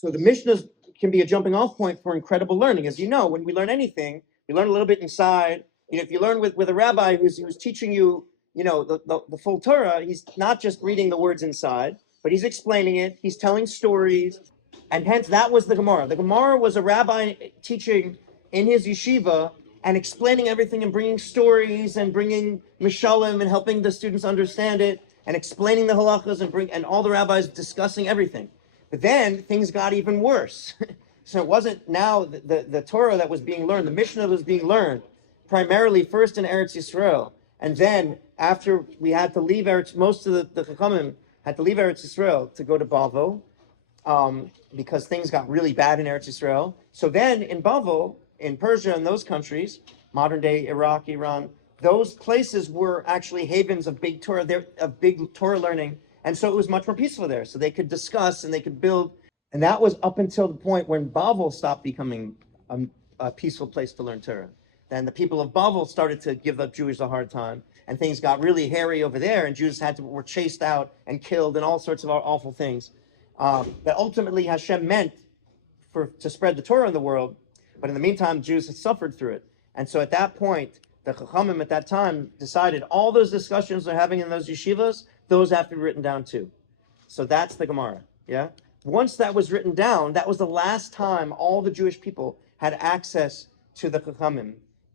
So the Mishnahs can be a jumping off point for incredible learning. As you know, when we learn anything, we learn a little bit inside. If you learn with a rabbi who's teaching you, the full Torah, he's not just reading the words inside, but he's explaining it. He's telling stories. And hence that was the Gemara. The Gemara was a rabbi teaching in his yeshiva and explaining everything and bringing stories and bringing mishalim and helping the students understand it and explaining the halachas and all the rabbis discussing everything. But then things got even worse. So it wasn't now the Torah that was being learned, the Mishnah was being learned primarily first in Eretz Yisrael. And then after we had to leave most of the Chachamim had to leave Eretz Yisrael to go to Bavel, because things got really bad in Eretz Yisrael. So then in Bavel, in Persia and those countries, modern day Iraq, Iran, those places were actually havens of big Torah learning. And so it was much more peaceful there. So they could discuss and they could build. And that was up until the point when Bavel stopped becoming a peaceful place to learn Torah. Then the people of Bavel started to give the Jews a hard time. And things got really hairy over there. And Jews were chased out and killed and all sorts of awful things. That ultimately Hashem meant to spread the Torah in the world, but in the meantime, Jews had suffered through it. And so at that point, the Chachamim at that time decided all those discussions they're having in those yeshivas, those have to be written down too. So that's the Gemara, yeah? Once that was written down, that was the last time all the Jewish people had access to the Chachamim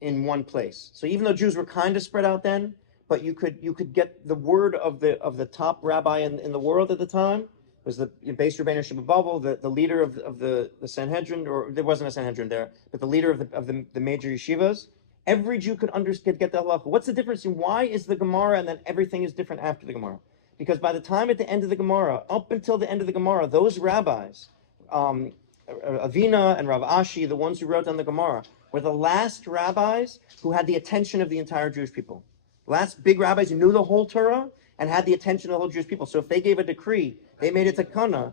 in one place. So even though Jews were kind of spread out then, but you could get the word of the top rabbi in the world at the time, was the Beis Rabbeinu Shabbat, the leader of the Sanhedrin, or there wasn't a Sanhedrin there, but the leader of the major yeshivas. Every Jew could get the halacha. What's the difference in why is the Gemara and then everything is different after the Gemara? Because by the time at the end of the Gemara, up until the end of the Gemara, those rabbis, Avina and Rav Ashi, the ones who wrote down the Gemara, were the last rabbis who had the attention of the entire Jewish people. Last big rabbis who knew the whole Torah and had the attention of the whole Jewish people. So if they gave a decree, they made it takana.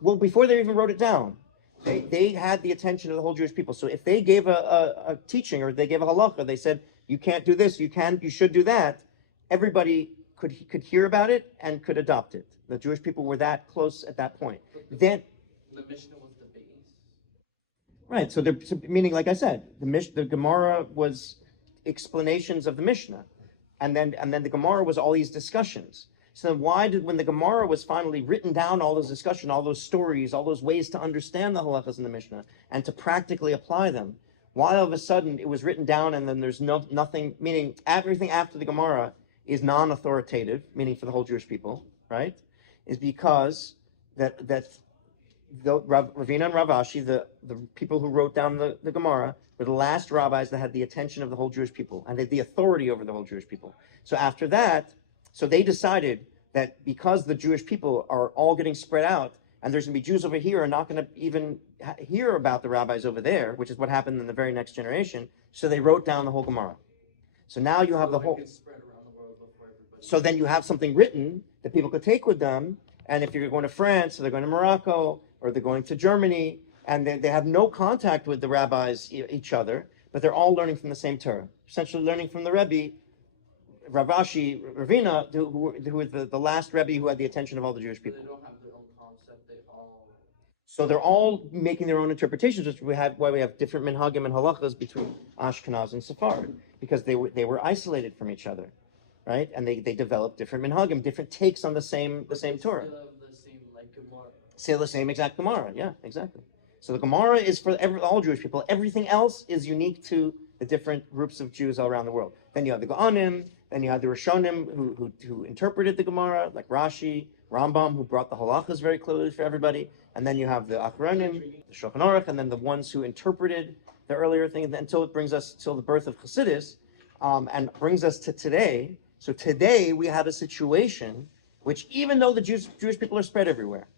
Well, before they even wrote it down, they had the attention of the whole Jewish people. So if they gave a teaching or they gave a halacha, they said, you can't do this, you should do that, everybody could hear about it and could adopt it. The Jewish people were that close at that point. Then the Mishnah was the base. Right, so meaning, like I said, the Gemara was explanations of the Mishnah. And then the Gemara was all these discussions. So then when the Gemara was finally written down, all those discussions, all those stories, all those ways to understand the halachas in the Mishnah and to practically apply them, why all of a sudden it was written down and then there's nothing, meaning everything after the Gemara is non-authoritative, meaning for the whole Jewish people, right? Is because that Ravina and Rav Ashi, the people who wrote down the Gemara, were the last rabbis that had the attention of the whole Jewish people and they had the authority over the whole Jewish people. So after that, so they decided that because the Jewish people are all getting spread out and there's going to be Jews over here who are not going to even hear about the rabbis over there, which is what happened in the very next generation, so they wrote down the whole Gemara. So now you have the whole... So then you have something written that people could take with them, and if you're going to France, or they're going to Morocco, or they're going to Germany, and they have no contact with the rabbis, each other, but they're all learning from the same Torah, essentially learning from the Rebbe, Rav Ashi, Ravina, who were the last Rebbe who had the attention of all the Jewish people. They don't have their own concept. So they're all making their own interpretations, which why we have different minhagim and halachas between Ashkenaz and Sephardi, because they were isolated from each other, right? And they developed different minhagim, different takes on the same Torah. Still the same exact Gemara, yeah, exactly. So the Gemara is for all Jewish people. Everything else is unique to the different groups of Jews all around the world. Then you have the Gaonim, then you have the Rishonim who interpreted the Gemara, like Rashi, Rambam, who brought the halachas very clearly for everybody. And then you have the Achronim, the Shulchan Aruch, and then the ones who interpreted the earlier thing until it brings us till the birth of Chassidus, and brings us to today. So today we have a situation which, even though the Jewish people are spread everywhere,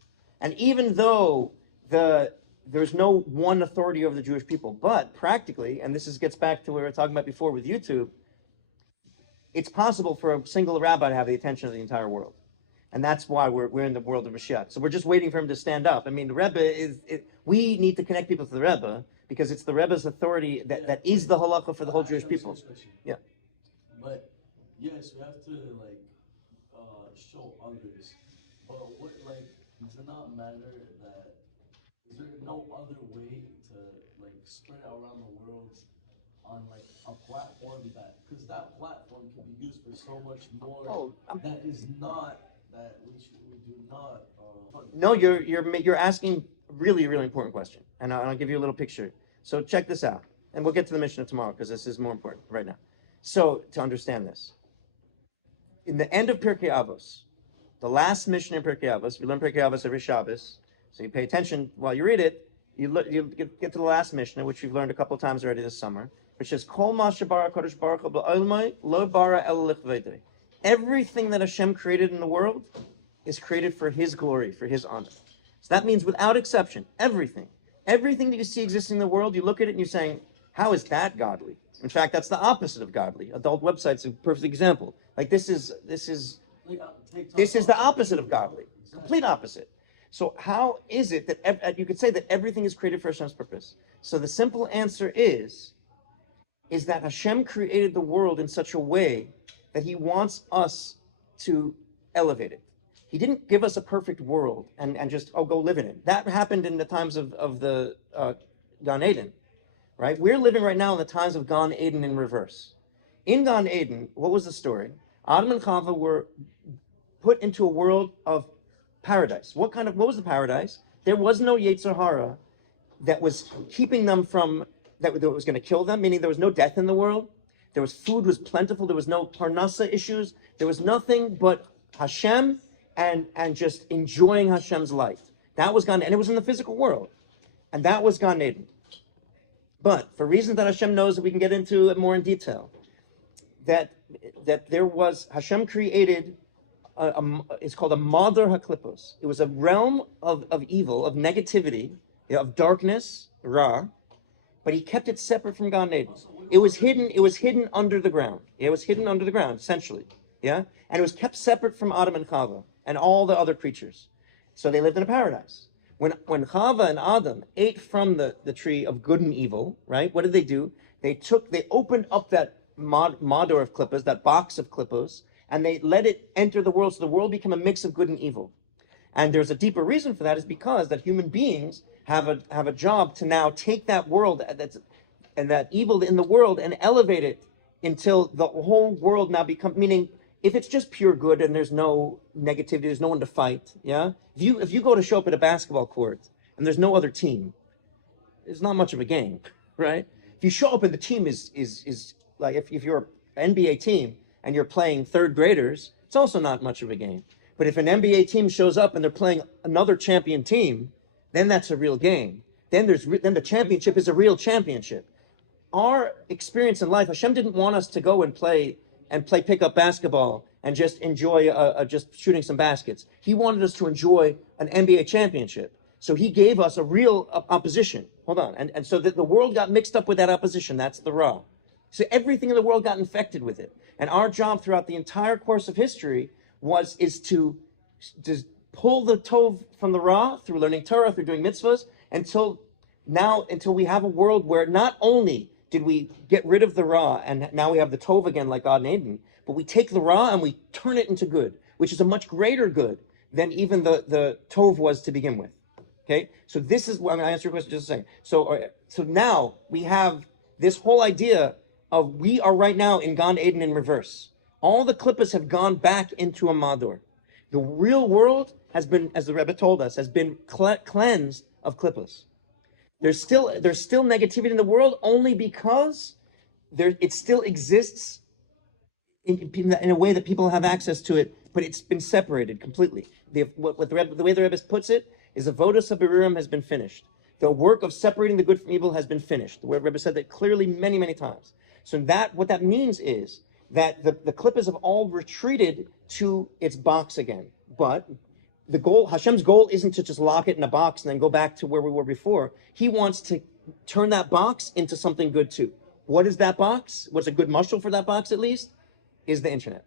and even though there's no one authority over the Jewish people, but practically, and this gets back to what we were talking about before with YouTube, it's possible for a single rabbi to have the attention of the entire world. And that's why we're in the world of Mashiach. So we're just waiting for him to stand up. I mean, the Rebbe we need to connect people to the Rebbe because it's the Rebbe's authority that is the halacha for the whole Jewish people. Yeah. But yes, we have to show others. But what does it not matter that is there no other way to like spread out around the world on like a platform that because that platform can be used for so much more Oh, that is not that we do not no, you're asking a really, really important question, and I'll give you a little picture. So check this out, and we'll get to the Mishnah tomorrow because this is more important right now. So to understand this, in the end of Pirkei Avos, the last Mishnah in Pirkei Avos, we learn Pirkei Avos every Shabbos, so you pay attention while you read it. You get to the last Mishnah, which we've learned a couple of times already this summer, which is Kol Ma Shebara Kodesh Baruch Hu B'Olamai Lo Bara El Lichvedei. Everything that Hashem created in the world is created for His glory, for His honor. So that means, without exception, everything that you see existing in the world, you look at it and you're saying, how is that godly? In fact, that's the opposite of godly. Adult websites are a perfect example. Like this is the opposite of godly, complete opposite. So how is it that you could say that everything is created for Hashem's purpose? So the simple answer is that Hashem created the world in such a way that He wants us to elevate it. He didn't give us a perfect world and just, go live in it. That happened in the times of the Gan Eden, right? We're living right now in the times of Gan Eden in reverse. In Gan Eden, what was the story? Adam and Chava were put into a world of paradise. What was the paradise? There was no Yetzer Hara that was keeping them from, that was going to kill them, meaning there was no death in the world. There was food was plentiful. There was no parnasa issues. There was nothing but Hashem and just enjoying Hashem's life. That was Gan, and it was in the physical world. And that was Gan Eden. But for reasons that Hashem knows that we can get into it more in detail, that there was, Hashem created, it's called a Madar HaKlippos. It was a realm of evil, of negativity, of darkness, Ra, but He kept it separate from Gan Eden. It was hidden under the ground. It was hidden under the ground, essentially. Yeah? And it was kept separate from Adam and Chava and all the other creatures. So they lived in a paradise. When Chava and Adam ate from the tree of good and evil, right? What did they do? They opened up that Mador of Klippas, that box of Klippos, and they let it enter the world. So the world became a mix of good and evil. And there's a deeper reason for that, is because that human beings have a job to now take that world and that evil in the world and elevate it until the whole world now becomes, meaning if it's just pure good and there's no negativity, there's no one to fight, yeah? If you go to show up at a basketball court and there's no other team, it's not much of a game, right? If you show up and the team is like, if you're an NBA team and you're playing third graders, it's also not much of a game. But if an NBA team shows up and they're playing another champion team, then that's a real game. Then the championship is a real championship. Our experience in life, Hashem didn't want us to go and play pickup basketball and just enjoy just shooting some baskets. He wanted us to enjoy an NBA championship. So He gave us a real opposition. Hold on. And so that the world got mixed up with that opposition. That's the Ra. So everything in the world got infected with it. And our job throughout the entire course of history is to pull the Tov from the Ra through learning Torah, through doing mitzvahs, until we have a world where not only did we get rid of the Ra and now we have the Tov again like God and Eden, but we take the Ra and we turn it into good, which is a much greater good than even the Tov was to begin with. Okay? So this is, I'm going to answer your question just a second. So now we have this whole idea of, we are right now in Gan Eden in reverse. All the klippas have gone back into a Mador. The real world has been, as the Rebbe told us, has been cleansed of klippas. There's still negativity in the world only because it still exists in a way that people have access to it, but it's been separated completely. The way the Rebbe puts it is, avodas haberurim has been finished. The work of separating the good from evil has been finished. The Rebbe said that clearly many, many times. So what that means is that the klippas have all retreated to its box again. But the goal, Hashem's goal, isn't to just lock it in a box and then go back to where we were before. He wants to turn that box into something good too. What is that box? What's a good mashal for that box, at least? Is the internet.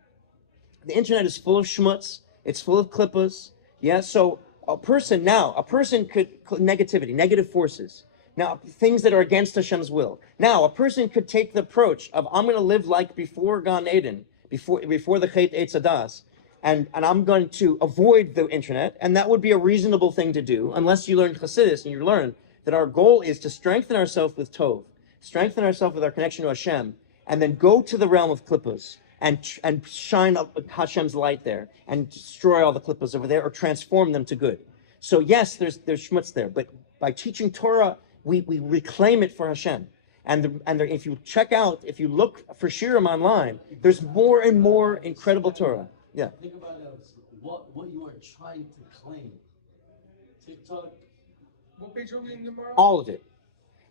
The internet is full of schmutz. It's full of klippas. Yeah, so a person could, negativity, negative forces. Now, things that are against Hashem's will. Now, a person could take the approach of, I'm going to live like before Gan Eden, before the Chet Eitz Hadas, and I'm going to avoid the internet, and that would be a reasonable thing to do, unless you learn Chassidus and you learn that our goal is to strengthen ourselves with Tov, strengthen ourselves with our connection to Hashem, and then go to the realm of Klippos and shine up Hashem's light there and destroy all the Klippos over there or transform them to good. So yes, there's schmutz there, but by teaching Torah, we reclaim it for Hashem. If you look for Shirim online, there's more and more incredible Torah. Yeah. Think about it as what you are trying to claim. TikTok. What page are we in tomorrow? All of it.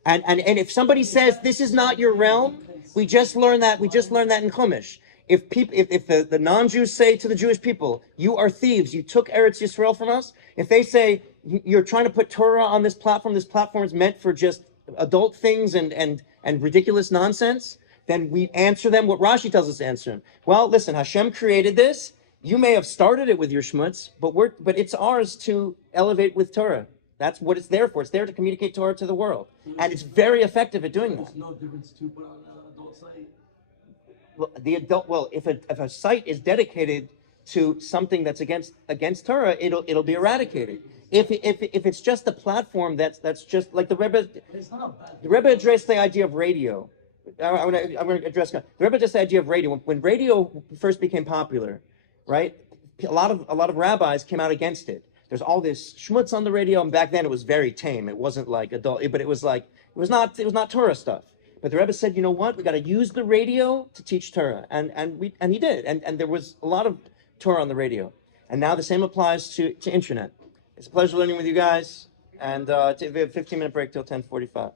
And if somebody says this is not your realm, we just learned that in Chumash. If the non-Jews say to the Jewish people, you are thieves, you took Eretz Yisrael from us, if they say you're trying to put Torah on this platform is meant for just adult things and ridiculous nonsense, then we answer them what Rashi tells us to answer them. Well, listen, Hashem created this. You may have started it with your schmutz, but it's ours to elevate with Torah. That's what it's there for. It's there to communicate Torah to the world, and it's very effective at doing that. There's no difference to put on an adult site. Well, if a site is dedicated to something that's against Torah, it'll be eradicated. If it's just a platform that's just like the Rebbe. It's not bad. The Rebbe addressed the idea of radio. I'm going to address the Rebbe addressed the idea of radio when radio first became popular, right? A lot of rabbis came out against it. There's all this schmutz on the radio, and back then it was very tame. It wasn't like adult, but it was not Torah stuff. But the Rebbe said, you know what? We got to use the radio to teach Torah, and he did, and there was a lot of Torah on the radio, and now the same applies to internet. It's a pleasure learning with you guys, and we have a 15-minute break till 10:45.